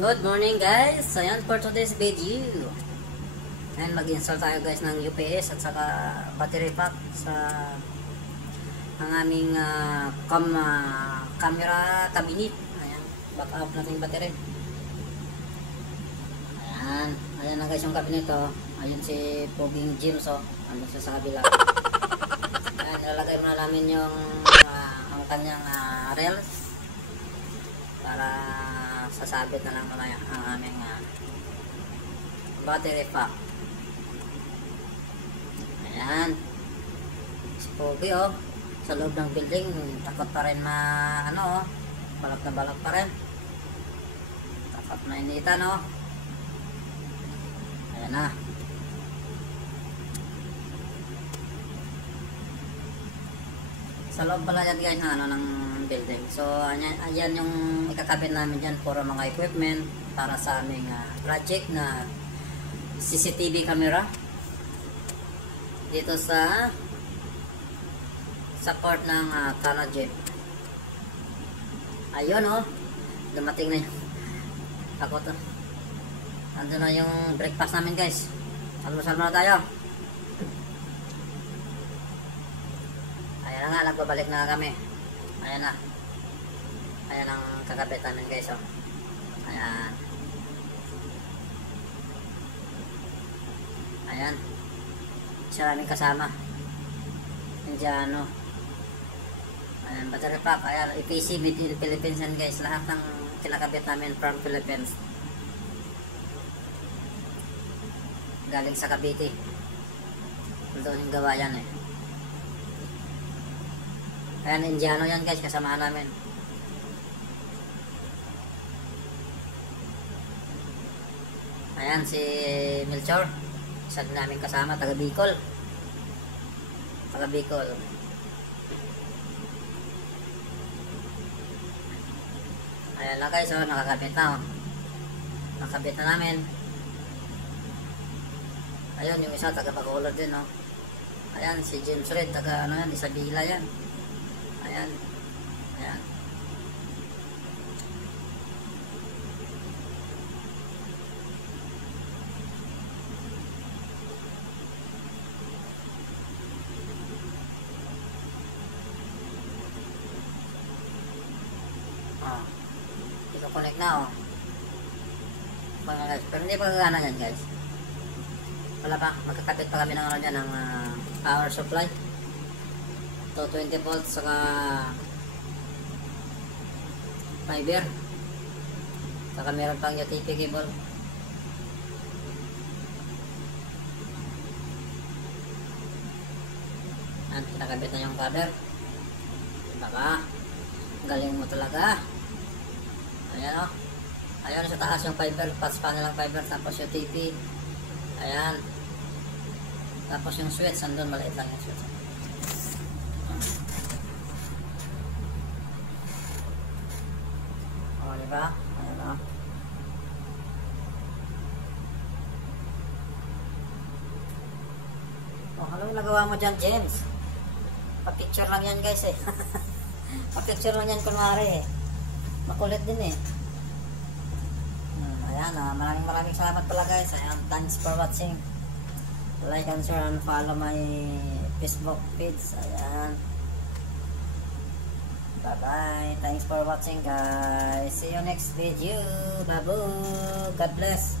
Good morning guys! So yan for today's video. And mag-install tayo guys ng UPS at saka battery pack sa ang aming camera cabinet. Ayan, back up natin yung battery. Ayan na guys yung cabinet oh. Ayun si Poging James oh. Ano siya sa kabila. Ayan, nilalagay muna namin yung ang kanyang rails para sasabit na lang muna ang aming battery pack. Ayan si Pogi oh, sa loob ng building, takot pa rin balak na balak pa rin, takot na initan oh. Ayan na. Sa loob pala yan guys ng building. So ayan yung ikakabit namin dyan for mga equipment para sa aming project na CCTV camera dito sa court ng Canada. Ayun oh, dumating na yung takot oh. Nandun na yung breakfast namin guys. Almusal muna tayo. Ayan na nga, nagbabalik na kami. Ayan na. Ayan ang kakabit namin guys oh. Ayan. Ayan. Siya namin kasama. Indiano. Ayan, battery pack. Ayan, EPC made in Philippines yan guys. Lahat ng kinakabit namin from Philippines. Galing sa Cavite. Doon yung gawa yan eh. Ayan, Indiano yan guys, kasama namin. Ayan, si Melchor. Isa namin kasama, taga Bicol. Taga Bicol. Ayan na guys, oh, nakakabit na oh. Nakakabit na namin. Ayun, yung isa, taga Bacolod din oh. Ayan, si James Red, taga yan, Isabela yan. Ayan. Ayan. Oh. Iko-connect na oh. Pero hindi pa gagana yan guys. Wala pa. Magkakabit pa kami ng dyan, ng power supply. 220 volts saka fiber, saka meron pang UTP cable. At kinakabit na yung cover. Baka galing mo talaga. Ayan o, ayan sa taas yung fiber, patch panel ng fiber, tapos UTP. Ayan, tapos yung switch andun, maliit lang yung switch. Diba? Ayan o. Oh, anong nagawa mo dyan, James? Pa-picture lang yan guys eh. Pa-picture lang yan kunwari eh. Makulit din eh. Ayan o. Maraming salamat pala guys. Ayan, thanks for watching. Like and share and follow my Facebook page. Ayan. Bye-bye. Thanks for watching guys. See you next video. Babu. God bless.